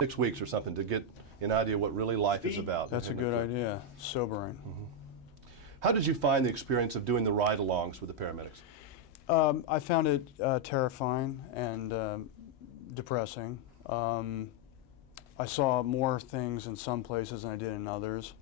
6 weeks or something to get an idea what really life is about. That's a good idea. Sobering. How did you find the experience of doing the ride-alongs with the paramedics? I found it terrifying and depressing. I saw more things in some places than I did in others,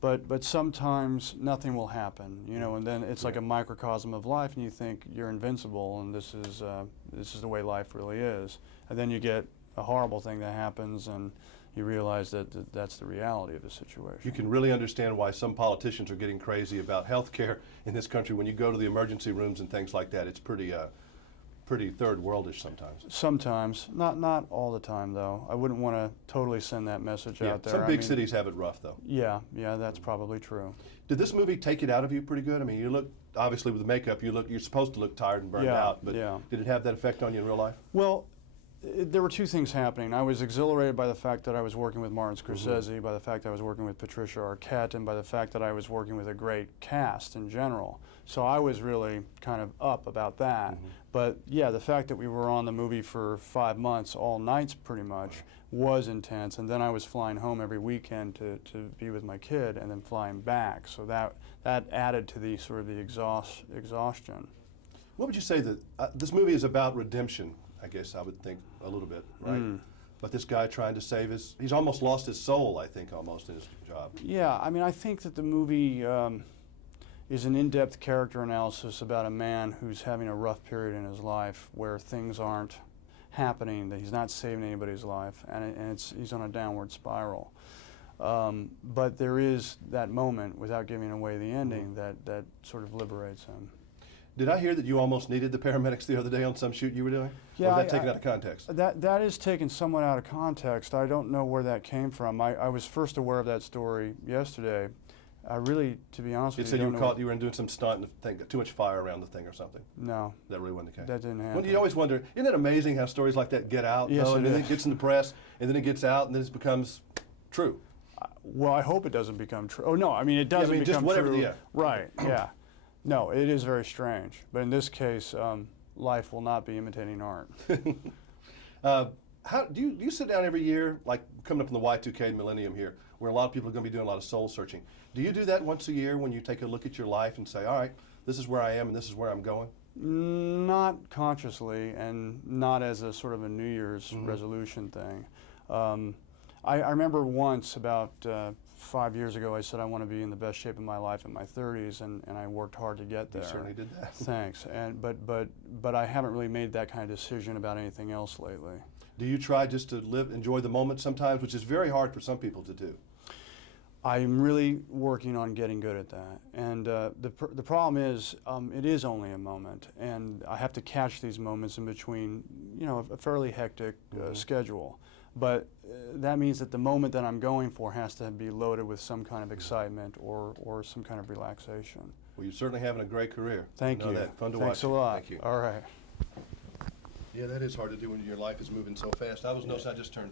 but sometimes nothing will happen, you know, and then it's like a microcosm of life, and you think you're invincible, and this is the way life really is, and then you get a horrible thing that happens, and you realize that that's the reality of the situation. You can really understand why some politicians are getting crazy about health care in this country. When you go to the emergency rooms and things like that, it's pretty third worldish sometimes. Sometimes, not all the time though. I wouldn't want to totally send that message out there. Some big cities have it rough though. Yeah, that's probably true. Did this movie take it out of you pretty good? I mean, you look, obviously with the makeup, you're supposed to look tired and burned out, but did it have that effect on you in real life? Well, there were two things happening. I was exhilarated by the fact that I was working with Martin Scorsese, by the fact that I was working with Patricia Arquette, and by the fact that I was working with a great cast in general. So I was really kind of up about that. But yeah, the fact that we were on the movie for 5 months, all nights pretty much, was intense. And then I was flying home every weekend to be with my kid, and then flying back. So that added to the sort of the exhaustion. What would you say that this movie is about redemption? I guess I would think a little bit, right? But this guy trying to save he's almost lost his soul, I think, almost in his job. Yeah, I mean, I think that the movie is an in-depth character analysis about a man who's having a rough period in his life where things aren't happening, that he's not saving anybody's life, and he's on a downward spiral. But there is that moment, without giving away the ending, that sort of liberates him. Did I hear that you almost needed the paramedics the other day on some shoot you were doing? Yeah, or was that taken out of context? That is taken somewhat out of context. I don't know where that came from. I was first aware of that story yesterday. I really, to be honest with you, you said you were doing some stunt and got too much fire around the thing or something. No. That really wasn't the case. That didn't happen. Well, you always wonder, isn't it amazing how stories like that get out? Yes, and then it gets in the press, and then it gets out, and then it becomes true. Well, I hope it doesn't become true. Oh, no, I mean, it doesn't become just whatever true. Yeah. Right, yeah. No, it is very strange. But in this case, life will not be imitating art. How do you sit down every year, like coming up in the Y2K millennium here, where a lot of people are going to be doing a lot of soul searching? Do you do that once a year when you take a look at your life and say, all right, this is where I am and this is where I'm going? Not consciously, and not as a sort of a New Year's resolution thing. I remember once, about 5 years ago, I said I want to be in the best shape of my life in my 30s, and I worked hard to get there. You certainly did that. Thanks. But I haven't really made that kind of decision about anything else lately. Do you try just to enjoy the moment sometimes, which is very hard for some people to do? I'm really working on getting good at that. And the problem is, it is only a moment, and I have to catch these moments in between, you know, a fairly hectic schedule. But that means that the moment that I'm going for has to be loaded with some kind of excitement or some kind of relaxation. Well, you're certainly having a great career. Thank you. That. Fun to Thanks watch. a lot. Thank you. All right. Yeah, that is hard to do when your life is moving so fast. I was noticing I just turned